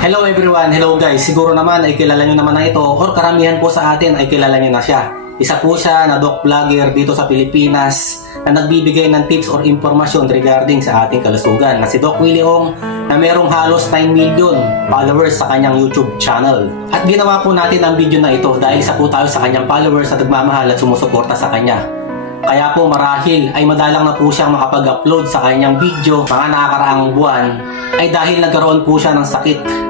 Hello everyone, hello guys. Siguro naman ay kilala nyo naman na ito or karamihan po sa atin ay kilala nyo na siya. Isa po siya na doc vlogger dito sa Pilipinas na nagbibigay ng tips or impormasyon regarding sa ating kalusugan na si Doc Willie Ong na merong halos 9 million followers sa kanyang YouTube channel. At ginawa po natin ang video na ito dahil isa po tayo sa kanyang followers na nagmamahal at sumusuporta sa kanya. Kaya po marahil ay madalang na po siyang makapag-upload sa kanyang video mga nakakaraang buwan ay dahil nagkaroon po siya ng sakit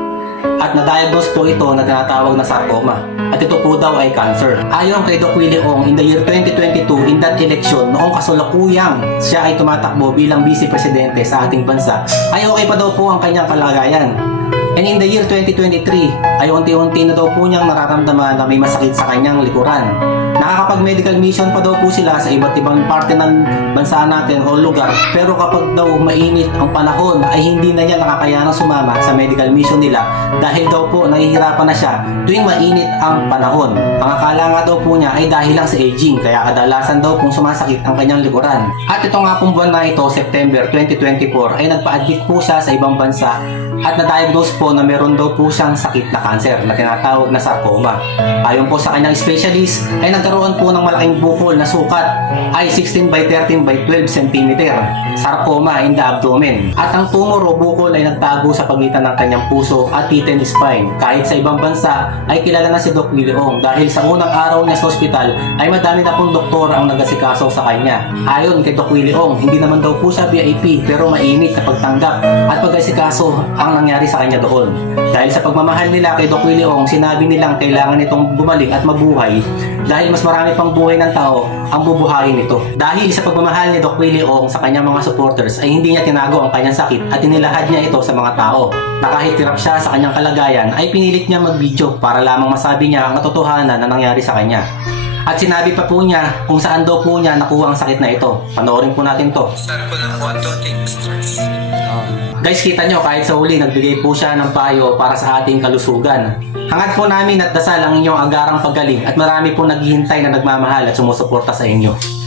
at na-diagnose po ito na tinatawag na sarcoma. At ito po daw ay cancer. Ayon kay Doc Willie Ong, in the year 2022, in that election, noong kasulukuyang siya ay tumatakbo bilang vice presidente sa ating bansa, ay okay pa daw po ang kanyang kalagayan. And in the year 2023, ay unti-unti na daw po niyang nararamdaman na may masakit sa kanyang likuran. Nakakapag-medical mission pa daw po sila sa iba't ibang parte ng bansa natin o lugar. Pero kapag daw mainit ang panahon ay hindi na niya nakakayanang sumama sa medical mission nila dahil daw po nahihirapan na siya tuwing mainit ang panahon. Ang akala nga daw po niya ay dahil lang sa aging kaya kadalasan daw pong sumasakit ang kanyang likuran. At ito nga pong buwan na ito, September 2024, ay nagpa-admit po siya sa ibang bansa at na-diagnose po na meron daw po siyang sakit na cancer na tinatawag na sarcoma. Ayon po sa kanyang specialist, ay nagkaroon po ng malaking bukol na sukat ay 16 by 13 by 12 cm. Sarcoma in the abdomen. At ang tumor o bukol ay nagtago sa pagitan ng kanyang puso at teeth and spine. Kahit sa ibang bansa ay kilala na si Doc Willie dahil sa unang araw niya sa ospital ay madami na pong doktor ang nagasikaso sa kanya. Ayon kay Doc Willie hindi naman daw po siya VIP pero mainit na pagtanggap at pag-asikaso ang nangyari sa kanya doon. Dahil sa pagmamahal nila kay Doc Willie Ong, sinabi nilang kailangan itong bumalik at mabuhay dahil mas marami pang buhay ng tao ang bubuhayin nito. Dahil sa pagmamahal ni Doc Willie sa kanyang mga supporters ay hindi niya tinago ang kanyang sakit at inilahad niya ito sa mga tao. Na kahit hirap siya sa kanyang kalagayan ay pinilit niya mag-video para lamang masabi niya ang katotohanan na nangyari sa kanya. At sinabi pa po niya kung saan daw po niya nakuha ang sakit na ito. Panoorin po natin to. Guys, kita nyo, kahit sa uli, nagbigay po siya ng payo para sa ating kalusugan. Hangat po namin at dasal ang inyong agarang paggaling at marami po naghihintay na nagmamahal at sumusuporta sa inyo.